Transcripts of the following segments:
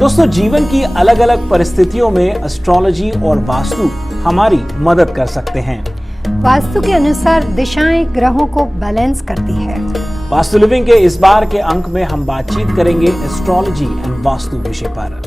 दोस्तों, जीवन की अलग अलग परिस्थितियों में एस्ट्रोलॉजी और वास्तु हमारी मदद कर सकते हैं। वास्तु के अनुसार दिशाएं ग्रहों को बैलेंस करती है। वास्तु लिविंग के इस बार के अंक में हम बातचीत करेंगे एस्ट्रोलॉजी एंड वास्तु विषय पर।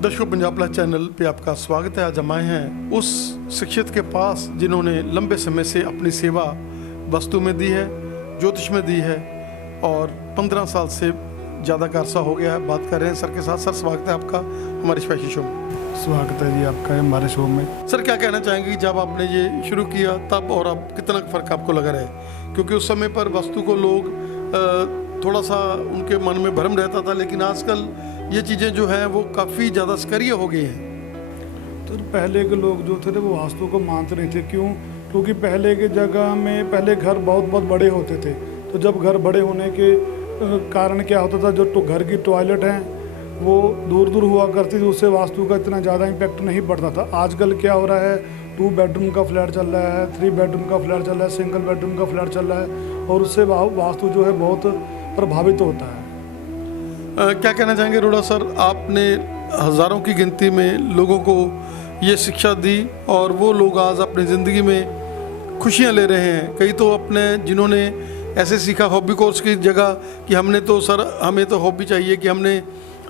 दर्शकों, पंजाब प्लस चैनल पे आपका स्वागत है। आज हम आए हैं उस शिक्षित के पास जिन्होंने लंबे समय से अपनी सेवा वास्तु में दी है, ज्योतिष में दी है और 15 साल से ज़्यादा का अरसा हो गया है। बात कर रहे हैं सर के साथ। सर, स्वागत है आपका हमारे स्पेशल शो में। स्वागत है जी आपका हमारे शो में। सर, क्या कहना चाहेंगे जब आपने ये शुरू किया तब और अब कितना फ़र्क आपको लग रहा है? क्योंकि उस समय पर वास्तु को लोग थोड़ा सा उनके मन में भ्रम रहता था, लेकिन आजकल ये चीज़ें जो हैं वो काफ़ी ज़्यादा सक्रिय हो गई हैं। तो पहले के लोग जो थे वो वास्तु को मानते नहीं थे। क्यों? क्योंकि पहले के जगह में पहले घर बहुत बहुत बड़े होते थे। तो जब घर बड़े होने के कारण क्या होता था, जो तो घर की टॉयलेट हैं वो दूर दूर हुआ करती थी, उससे वास्तु का इतना ज़्यादा इम्पैक्ट नहीं पड़ता था। आजकल क्या हो रहा है, 2 बेडरूम का फ्लैट चल रहा है, 3 बेडरूम का फ्लैट चल रहा है, सिंगल बेडरूम का फ्लैट चल रहा है और उससे वास्तु जो है बहुत प्रभावित होता है। क्या कहना चाहेंगे रोड़ा सर? आपने हज़ारों की गिनती में लोगों को ये शिक्षा दी और वो लोग आज अपनी ज़िंदगी में खुशियाँ ले रहे हैं। कई तो अपने जिन्होंने ऐसे सीखा हॉबी कोर्स की जगह कि हमने तो सर हमें तो हॉबी चाहिए कि हमने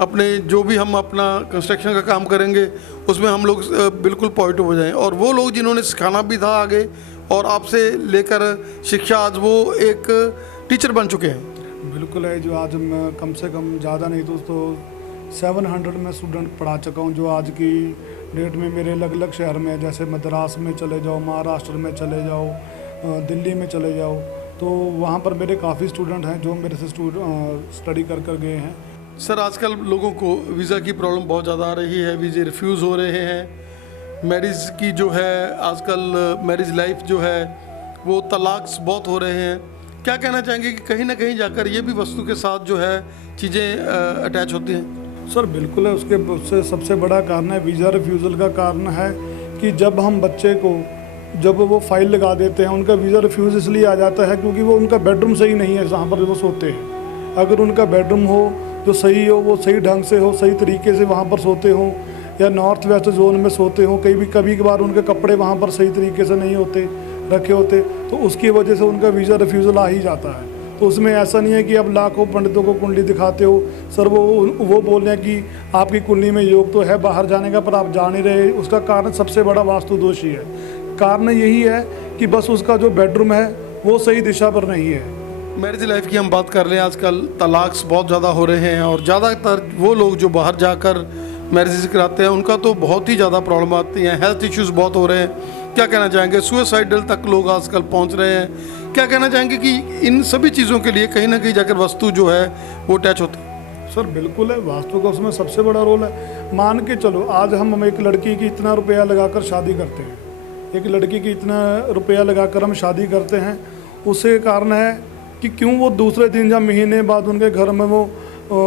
अपने जो भी हम अपना कंस्ट्रक्शन का काम करेंगे उसमें हम लोग बिल्कुल पॉजिटिव हो जाएं। और वो लोग जिन्होंने सिखाना भी था आगे और आपसे लेकर शिक्षा, आज वो एक टीचर बन चुके हैं। बिल्कुल है। जो आज मैं कम से कम ज़्यादा नहीं तो 700 में स्टूडेंट पढ़ा चुका हूँ, जो आज की डेट में मेरे अलग अलग शहर में, जैसे मद्रास में चले जाओ, महाराष्ट्र में चले जाओ, दिल्ली में चले जाओ, तो वहाँ पर मेरे काफ़ी स्टूडेंट हैं जो मेरे से स्टडी कर गए हैं। सर, आजकल लोगों को वीज़ा की प्रॉब्लम बहुत ज़्यादा आ रही है, वीज़े रिफ्यूज़ हो रहे हैं। मैरिज की जो है आजकल मैरिज लाइफ जो है वो तलाक बहुत हो रहे हैं। क्या कहना चाहेंगे कि कहीं ना कहीं जाकर ये भी वास्तु के साथ जो है चीज़ें अटैच होती हैं? सर बिल्कुल है। उससे सबसे बड़ा कारण है वीज़ा रिफ्यूज़ल का कारण है कि जब हम बच्चे को जब वो फाइल लगा देते हैं, उनका वीज़ा रिफ्यूज़ इसलिए आ जाता है क्योंकि वो उनका बेडरूम सही नहीं है जहाँ पर वो सोते हैं। अगर उनका बेडरूम हो जो सही हो, वो सही ढंग से हो, सही तरीके से वहाँ पर सोते हो, या नॉर्थ वेस्ट जोन में सोते हो, कभी कभार उनके कपड़े वहाँ पर सही तरीके से नहीं होते रखे होते, तो उसकी वजह से उनका वीज़ा रिफ्यूज़ल आ ही जाता है। तो उसमें ऐसा नहीं है कि अब लाखों पंडितों को कुंडली दिखाते हो, सर वो बोल रहे हैं कि आपकी कुंडली में योग तो है बाहर जाने का, पर आप जा नहीं रहे। उसका कारण सबसे बड़ा वास्तु दोष ही है। कारण यही है कि बस उसका जो बेडरूम है वो सही दिशा पर नहीं है। मैरिज लाइफ की हम बात कर रहे हैं। आजकल तलाक बहुत ज़्यादा हो रहे हैं और ज़्यादातर वो लोग जो बाहर जाकर मैरिज कराते हैं उनका तो बहुत ही ज़्यादा प्रॉब्लम आती है, हेल्थ इश्यूज़ बहुत हो रहे हैं। क्या कहना चाहेंगे? सुसाइडल तक लोग आजकल पहुंच रहे हैं। क्या कहना चाहेंगे कि इन सभी चीज़ों के लिए कहीं ना कहीं जाकर वास्तु जो है वो अटैच होती है? सर बिल्कुल है, वास्तु का उसमें सबसे बड़ा रोल है। मान के चलो, आज हम एक लड़की की इतना रुपया लगाकर शादी करते हैं, एक लड़की की इतना रुपया लगाकर हम शादी करते हैं, उससे कारण है कि क्यों वो दूसरे दिन या महीने बाद उनके घर में वो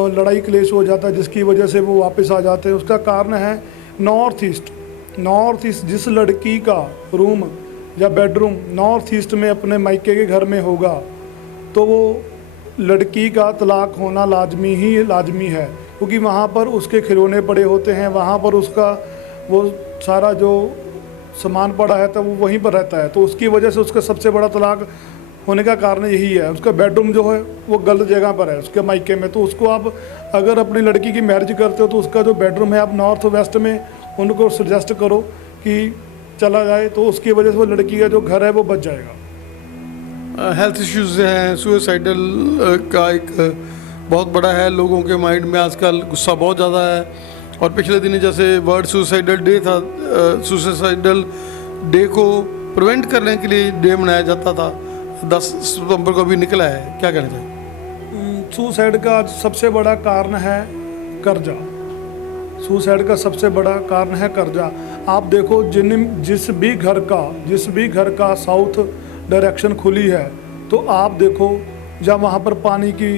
लड़ाई क्लेश हो जाता है, जिसकी वजह से वो वापस आ जाते हैं। उसका कारण है नॉर्थ ईस्ट। जिस लड़की का रूम या बेडरूम नॉर्थ ईस्ट में अपने मायके के घर में होगा तो वो लड़की का तलाक होना लाजमी है, क्योंकि वहाँ पर उसके खिलौने पड़े होते हैं, वहाँ पर उसका वो सारा जो सामान पड़ा है तो वो वहीं पर रहता है। तो उसकी वजह से उसका सबसे बड़ा तलाक होने का कारण यही है। उसका बेडरूम जो है वो गलत जगह पर है उसके मायके में। तो उसको आप अगर अपनी लड़की की मैरिज करते हो तो उसका जो बेडरूम है आप नॉर्थ वेस्ट में उनको सजेस्ट करो कि चला जाए, तो उसकी वजह से वो लड़की का जो घर है वो बच जाएगा। हेल्थ इश्यूज़ हैं, सुसाइडल का एक बहुत बड़ा है लोगों के माइंड में। आजकल गुस्सा बहुत ज़्यादा है और पिछले दिन जैसे वर्ल्ड सुसाइडल डे था, सुसाइडल डे को प्रिवेंट करने के लिए डे मनाया जाता था, 10 सितंबर को भी निकला है। क्या कहना चाहिए? सुसाइड का सबसे बड़ा कारण है कर्जा। सुसाइड का सबसे बड़ा कारण है कर्जा। आप देखो, जिस भी घर का साउथ डायरेक्शन खुली है तो आप देखो जब वहाँ पर पानी की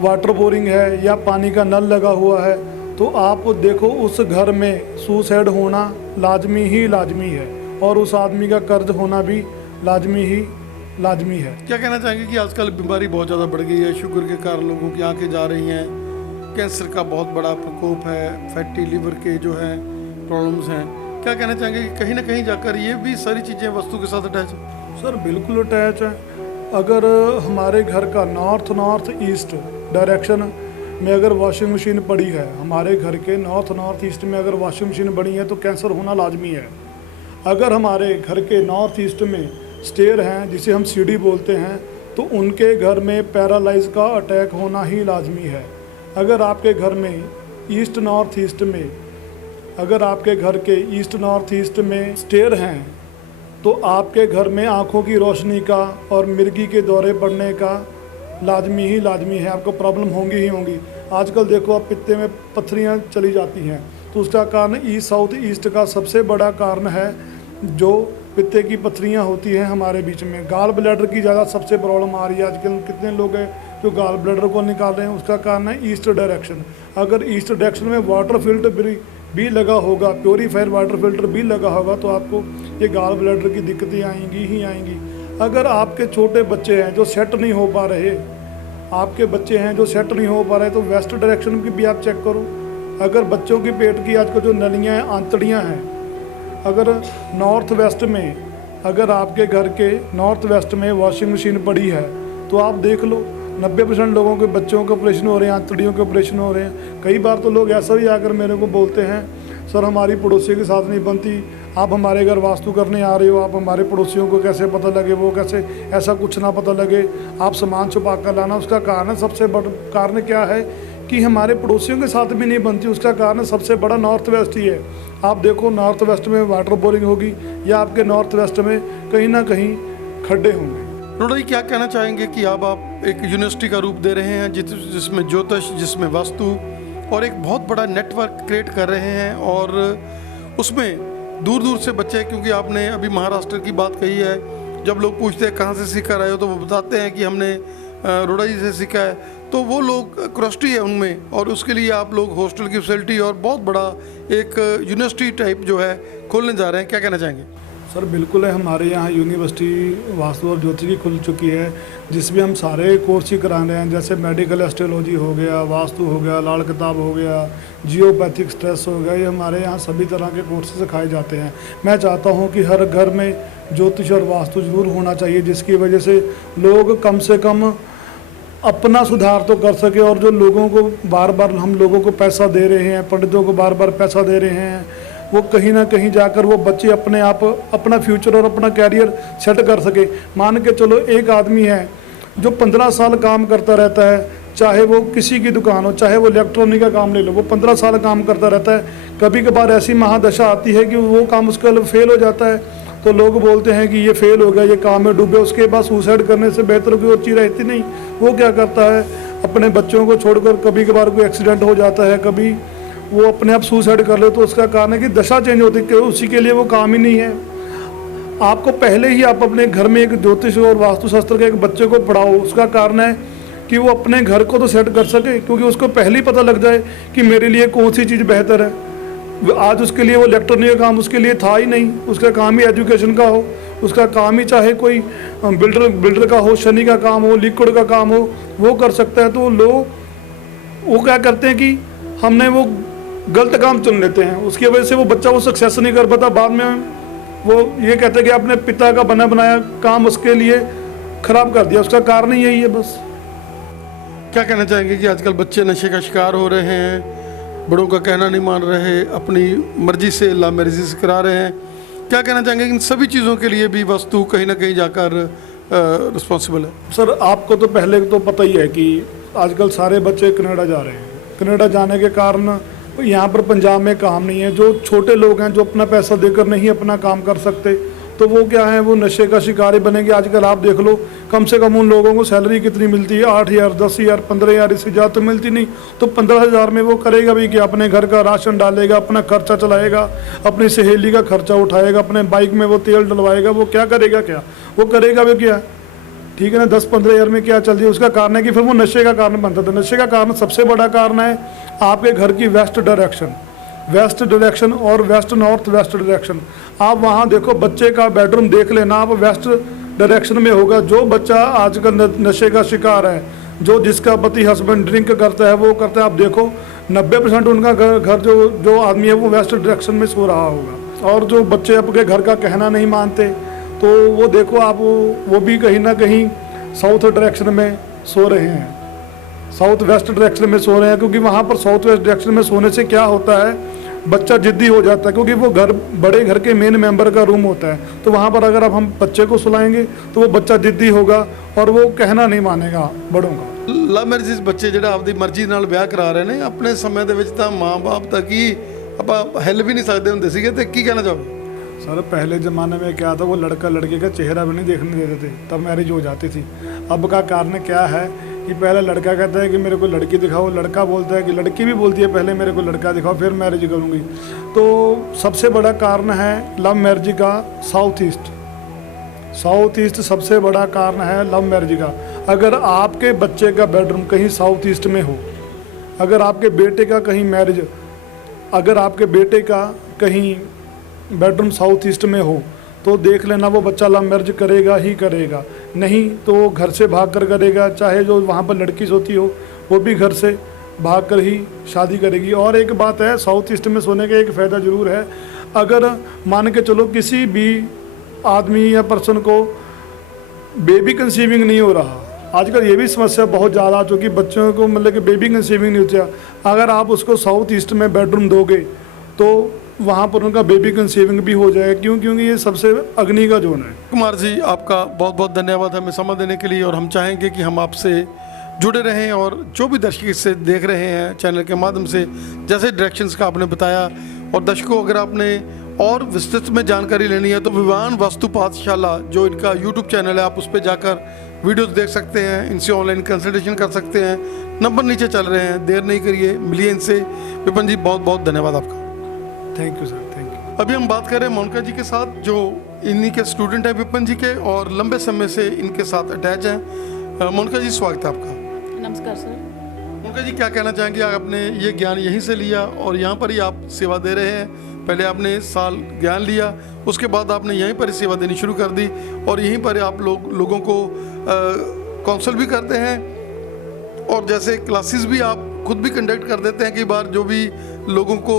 वाटर बोरिंग है या पानी का नल लगा हुआ है तो आप देखो उस घर में सुसाइड होना लाजमी है और उस आदमी का कर्ज होना भी लाजमी है। क्या कहना चाहेंगे कि आजकल बीमारी बहुत ज़्यादा बढ़ गई है, शुगर के कारण लोगों की आंखें जा रही हैं, कैंसर का बहुत बड़ा प्रकोप है, फैटी लिवर के जो है प्रॉब्लम्स हैं, क्या कहना चाहेंगे कि कहीं ना कहीं जाकर ये भी सारी चीज़ें वस्तु के साथ अटैच है? सर बिल्कुल अटैच है। अगर हमारे घर का नॉर्थ ईस्ट डायरेक्शन में अगर वॉशिंग मशीन पड़ी है, हमारे घर के नॉर्थ ईस्ट में अगर वॉशिंग मशीन बनी है तो कैंसर होना लाजमी है। अगर हमारे घर के नॉर्थ ईस्ट में स्टेयर हैं जिसे हम सीढ़ी बोलते हैं तो उनके घर में पैरालाइज का अटैक होना ही लाजमी है। अगर आपके घर में ईस्ट नॉर्थ ईस्ट में अगर आपके घर के ईस्ट नॉर्थ ईस्ट में स्टेयर हैं तो आपके घर में आँखों की रोशनी का और मिर्गी के दौरे पड़ने का लाजमी है, आपको प्रॉब्लम होंगी ही होंगी। आजकल देखो आप पित्ते में पत्थरियाँ चली जाती हैं तो उसका कारण ईस्ट साउथ ईस्ट का सबसे बड़ा कारण है जो पित्ते की पत्थरियाँ होती हैं हमारे बीच में। गाल ब्लैडर की ज़्यादा सबसे प्रॉब्लम आ रही है आजकल, कितने लोग हैं जो गाल ब्लैडर को निकाल रहे हैं, उसका कारण है ईस्ट डायरेक्शन। अगर ईस्ट डायरेक्शन में वाटर फिल्टर भी लगा होगा, प्योरीफायर वाटर फिल्टर भी लगा होगा तो आपको ये गाल ब्लैडर की दिक्कतें आएंगी ही आएंगी। अगर आपके छोटे बच्चे हैं जो सेट नहीं हो पा रहे, तो वेस्ट डायरेक्शन की भी आप चेक करो। अगर बच्चों की पेट की आजकल जो नलियाँ हैं, आंतड़ियाँ हैं, अगर नॉर्थ वेस्ट में अगर आपके घर के नॉर्थ वेस्ट में वॉशिंग मशीन पड़ी है तो आप देख लो 90% लोगों के बच्चों के ऑपरेशन हो रहे हैं, आंतड़ियों के ऑपरेशन हो रहे हैं। कई बार तो लोग ऐसा भी आकर मेरे को बोलते हैं, सर हमारी पड़ोसी के साथ नहीं बनती, आप हमारे घर वास्तु करने आ रहे हो, आप हमारे पड़ोसियों को कैसे पता लगे, वो कैसे ऐसा कुछ ना पता लगे, आप सामान छुपा कर लाना। उसका कारण सबसे बड़ा कारण क्या है कि हमारे पड़ोसियों के साथ भी नहीं बनती, उसका कारण सबसे बड़ा नॉर्थ वेस्ट ही है। आप देखो नॉर्थ वेस्ट में वाटर बोरिंग होगी या आपके नॉर्थ वेस्ट में कहीं ना कहीं खड्डे होंगे। अरोड़ा जी क्या कहना चाहेंगे कि अब आप एक यूनिवर्सिटी का रूप दे रहे हैं जिसमें ज्योतिष, जिसमें वास्तु और एक बहुत बड़ा नेटवर्क क्रिएट कर रहे हैं, और उसमें दूर दूर से बच्चे, क्योंकि आपने अभी महाराष्ट्र की बात कही है, जब लोग पूछते हैं कहाँ से सीख कर आए हो तो वो बताते हैं कि हमने अरोड़ा जी से सीखा है, तो वो लोग क्रोस्टी है उनमें, और उसके लिए आप लोग हॉस्टल की फैसिलिटी और बहुत बड़ा एक यूनिवर्सिटी टाइप जो है खोलने जा रहे हैं, क्या कहना चाहेंगे? सर बिल्कुल है, हमारे यहाँ यूनिवर्सिटी वास्तु और ज्योतिष की खुल चुकी है जिसमें हम सारे कोर्स ही करा रहे हैं, जैसे मेडिकल एस्ट्रोलॉजी हो गया, वास्तु हो गया, लाल किताब हो गया, जियोपैथिक स्ट्रेस हो गया, ये हमारे यहाँ सभी तरह के कोर्स सिखाए जाते हैं। मैं चाहता हूँ कि हर घर में ज्योतिष और वास्तु जरूर होना चाहिए, जिसकी वजह से लोग कम से कम अपना सुधार तो कर सके, और जो लोगों को बार बार हम लोगों को पैसा दे रहे हैं, पंडितों को बार बार पैसा दे रहे हैं, वो कहीं ना कहीं जाकर वो बच्चे अपने आप अपना फ्यूचर और अपना कैरियर सेट कर सके। मान के चलो एक आदमी है जो 15 साल काम करता रहता है, चाहे वो किसी की दुकान हो, चाहे वो इलेक्ट्रॉनिक का काम ले लो, वो 15 साल काम करता रहता है। कभी कभार ऐसी महादशा आती है कि वो काम उसका फेल हो जाता है, तो लोग बोलते हैं कि ये फेल हो गया, ये काम में डूबे, उसके बाद सुसाइड करने से बेहतर कोई और चीज़ रहती नहीं। वो क्या करता है, अपने बच्चों को छोड़कर, कभी कभार कोई एक्सीडेंट हो जाता है, कभी वो अपने आप सुसाइड कर ले, तो उसका कारण है कि दशा चेंज होती है, उसी के लिए वो काम ही नहीं है। आपको पहले ही आप अपने घर में एक ज्योतिष और वास्तुशास्त्र के एक बच्चे को पढ़ाओ, उसका कारण है कि वो अपने घर को तो सेट कर सके, क्योंकि उसको पहले ही पता लग जाए कि मेरे लिए कौन सी चीज़ बेहतर है। आज उसके लिए वो इलेक्ट्रॉनिक का काम उसके लिए था ही नहीं, उसका काम ही एजुकेशन का हो, उसका काम ही चाहे कोई बिल्डर का हो, शनि का काम हो, लिक्विड का काम हो, वो कर सकता है। तो लोग वो क्या करते हैं कि हमने वो गलत काम चुन लेते हैं, उसकी वजह से वो बच्चा वो सक्सेस नहीं कर पाता, बाद में वो ये कहते हैं कि आपने पिता का बना बनाया काम उसके लिए खराब कर दिया। उसका कारण ही यही है। बस क्या कहना चाहेंगे कि आजकल बच्चे नशे का शिकार हो रहे हैं, बड़ों का कहना नहीं मान रहे, अपनी मर्जी से ला मैरिज से करा रहे हैं, क्या कहना चाहेंगे इन सभी चीज़ों के लिए भी वास्तु कहीं ना कहीं जाकर रिस्पॉन्सिबल है? सर आपको तो पहले तो पता ही है कि आजकल सारे बच्चे कनाडा जा रहे हैं। कनाडा जाने के कारण यहाँ पर पंजाब में काम नहीं है। जो छोटे लोग हैं जो अपना पैसा देकर नहीं अपना काम कर सकते, तो वो क्या है, वो नशे का शिकारी बनेंगे। आजकल आप देख लो, कम से कम उन लोगों को सैलरी कितनी मिलती है, 8,000, 10,000, 15,000, इससे ज़्यादा तो मिलती नहीं। तो 15,000 में वो करेगा भी कि अपने घर का राशन डालेगा, अपना खर्चा चलाएगा, अपनी सहेली का खर्चा उठाएगा, अपने बाइक में वो तेल डलवाएगा, वो क्या करेगा, क्या वो करेगा भी क्या, ठीक है ना। 10-15,000 में क्या चल रही है। उसका कारण है कि फिर वो नशे का कारण बनता था। नशे का कारण सबसे बड़ा कारण है आपके घर की वेस्ट डायरेक्शन और वेस्ट नॉर्थ वेस्ट डायरेक्शन। आप वहाँ देखो, बच्चे का बेडरूम देख लेना आप, वेस्ट डायरेक्शन में होगा। जो बच्चा आजकल नशे का शिकार है, जो जिसका पति हस्बैंड ड्रिंक करता है वो करता है। आप देखो 90% उनका घर जो आदमी है वो वेस्ट डायरेक्शन में सो रहा होगा। और जो बच्चे आपके घर का कहना नहीं मानते तो वो देखो आप वो भी कहीं ना कहीं साउथ डायरेक्शन में सो रहे हैं, साउथ वेस्ट डायरेक्शन में सो रहे हैं। क्योंकि वहाँ पर साउथ वेस्ट डायरेक्शन में सोने से क्या होता है, बच्चा जिद्दी हो जाता है, क्योंकि वो बड़े घर के मेन मेंबर का रूम होता है। तो वहाँ पर अगर अब हम बच्चे को सुलाएंगे तो वो बच्चा जिद्दी होगा और वो कहना नहीं मानेगा बड़ों का। लव मैरिज बच्चे ਜਿਹੜਾ ਆਪਦੀ ਮਰਜ਼ੀ ਨਾਲ ਵਿਆਹ ਕਰਾ ਰਹੇ ਨੇ, ਆਪਣੇ ਸਮੇਂ ਦੇ ਵਿੱਚ ਤਾਂ ਮਾਂ-ਬਾਪ ਤੱਕ ਹੀ ਆਪਾਂ ਹਿੱਲ ਵੀ ਨਹੀਂ ਸਕਦੇ ਹੁੰਦੇ ਸੀਗੇ, ਤੇ ਕੀ ਕਹਿਣਾ ਚਾਹੋਗੇ? सर पहले ज़माने में क्या था, वो लड़का लड़के का चेहरा भी नहीं देखने देते थे, तब मैरिज हो जाती थी। अब का कारण क्या है कि पहले लड़का कहता है कि मेरे को लड़की दिखाओ, लड़का बोलता है कि लड़की भी बोलती है पहले मेरे को लड़का दिखाओ फिर मैरिज करूँगी। तो सबसे बड़ा कारण है लव मैरिज का साउथ ईस्ट सबसे बड़ा कारण है लव मैरिज का। अगर आपके बच्चे का बेडरूम कहीं साउथ ईस्ट में हो, अगर आपके बेटे का कहीं मैरिज, अगर आपके बेटे का कहीं बेडरूम साउथ ईस्ट में हो तो देख लेना वो बच्चा लव मैरिज करेगा ही करेगा, नहीं तो वो घर से भाग कर करेगा। चाहे जो वहाँ पर लड़की सोती हो वो भी घर से भाग कर ही शादी करेगी। और एक बात है, साउथ ईस्ट में सोने का एक फ़ायदा ज़रूर है, अगर मान के चलो किसी भी आदमी या पर्सन को बेबी कंसीविंग नहीं हो रहा, आजकल ये भी समस्या बहुत ज़्यादा, चूँकि बच्चों को मतलब कि बेबी कंसीविंग नहीं होता, अगर आप उसको साउथ ईस्ट में बेडरूम दोगे तो वहाँ पर उनका बेबी कंसीविंग भी हो जाएगा। क्योंकि ये सबसे अग्नि का जोन है। कुमार जी, आपका बहुत बहुत धन्यवाद हमें समय देने के लिए, और हम चाहेंगे कि हम आपसे जुड़े रहें और जो भी दर्शक इससे देख रहे हैं चैनल के माध्यम से, जैसे डायरेक्शंस का आपने बताया, और दर्शकों अगर आपने और विस्तृत में जानकारी लेनी है तो विवान वास्तु पाठशाला जो इनका यूट्यूब चैनल है, आप उस पर जाकर वीडियोस देख सकते हैं, इनसे ऑनलाइन कंसल्टेशन कर सकते हैं। नंबर नीचे चल रहे हैं, देर नहीं करिए, मिलिए इनसे। विपिन जी, बहुत बहुत धन्यवाद आपका। Thank you sir, thank you. अभी हम बात करें मोनिका जी के साथ, जो इन्हीं के स्टूडेंट हैं विपिन जी के, और लंबे समय से इनके साथ अटैच हैं। मोनिका जी, स्वागत है आपका। नमस्कार सर। मोनिका जी, क्या कहना चाहेंगे? आपने ये ज्ञान यहीं से लिया और यहाँ पर ही आप सेवा दे रहे हैं। पहले आपने साल ज्ञान लिया, उसके बाद आपने यहीं पर ही सेवा देनी शुरू कर दी, और यहीं पर आप लोगों को काउंसल भी करते हैं, और जैसे क्लासेस भी आप खुद भी कंडक्ट कर देते हैं। कई बार जो भी लोगों को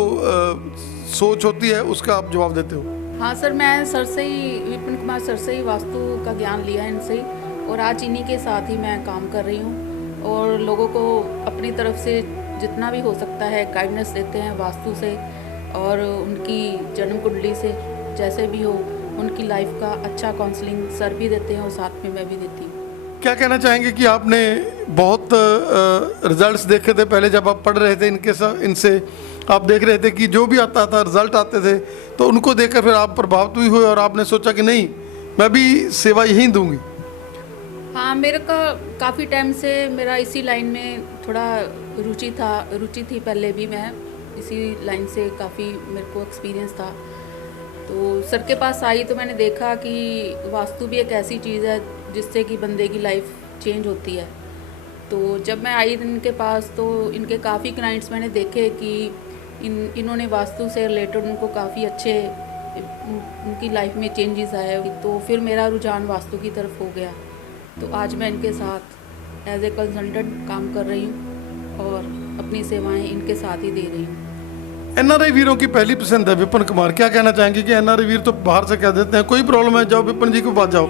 सोच होती है उसका आप जवाब देते हो। हाँ सर, मैं सर से ही, विपिन कुमार सर से ही वास्तु का ज्ञान लिया है इनसे ही, और आज इन्हीं के साथ ही मैं काम कर रही हूँ, और लोगों को अपनी तरफ से जितना भी हो सकता है गाइडेंस देते हैं वास्तु से, और उनकी जन्म कुंडली से, जैसे भी हो उनकी लाइफ का अच्छा काउंसलिंग सर भी देते हैं और साथ में मैं भी देती हूँ। क्या कहना चाहेंगे कि आपने बहुत रिजल्ट्स देखे थे पहले जब आप पढ़ रहे थे इनके साथ, इनसे आप देख रहे थे कि जो भी आता था रिजल्ट आते थे, तो उनको देखकर फिर आप प्रभावित हुए और आपने सोचा कि नहीं, मैं भी सेवा यहीं दूंगी? हाँ, मेरे का काफ़ी टाइम से मेरा इसी लाइन में थोड़ा रुचि थी। पहले भी मैं इसी लाइन से काफ़ी मेरे को एक्सपीरियंस था। तो सर के पास आई तो मैंने देखा कि वास्तु भी एक ऐसी चीज़ है जिससे कि बंदे की लाइफ चेंज होती है। तो जब मैं आई इनके पास तो इनके काफ़ी क्लाइंट्स मैंने देखे कि इन्होंने वास्तु से रिलेटेड उनको काफ़ी अच्छे उनकी लाइफ में चेंजेस आए। तो फिर मेरा रुझान वास्तु की तरफ हो गया। तो आज मैं इनके साथ एज ए कंसल्टेंट काम कर रही हूँ और अपनी सेवाएं इनके साथ ही दे रही हूँ। एनआरआई वीरों की पहली पसंद है विपिन कुमार। क्या कहना चाहेंगे कि एनआरआई वीर तो बाहर से कह देते हैं कोई प्रॉब्लम है जाओ विपिन जी के पास जाओ,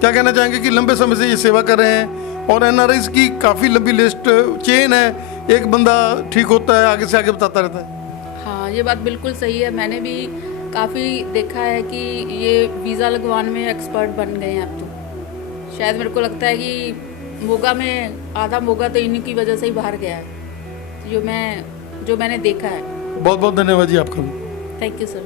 क्या कहना चाहेंगे कि लंबे समय से ये सेवा कर रहे हैं और एनआरआईज की काफ़ी लंबी लिस्ट चेन है, एक बंदा ठीक होता है आगे से आगे बताता रहता है? हाँ, ये बात बिल्कुल सही है। मैंने भी काफ़ी देखा है कि ये वीज़ा लगवाने में एक्सपर्ट बन गए हैं अब तो। शायद मेरे को लगता है कि मोगा में आधा मोगा तो इन्हीं की वजह से ही बाहर गया है, जो मैंने देखा है। बहुत बहुत धन्यवाद जी आपका भी। Thank you sir.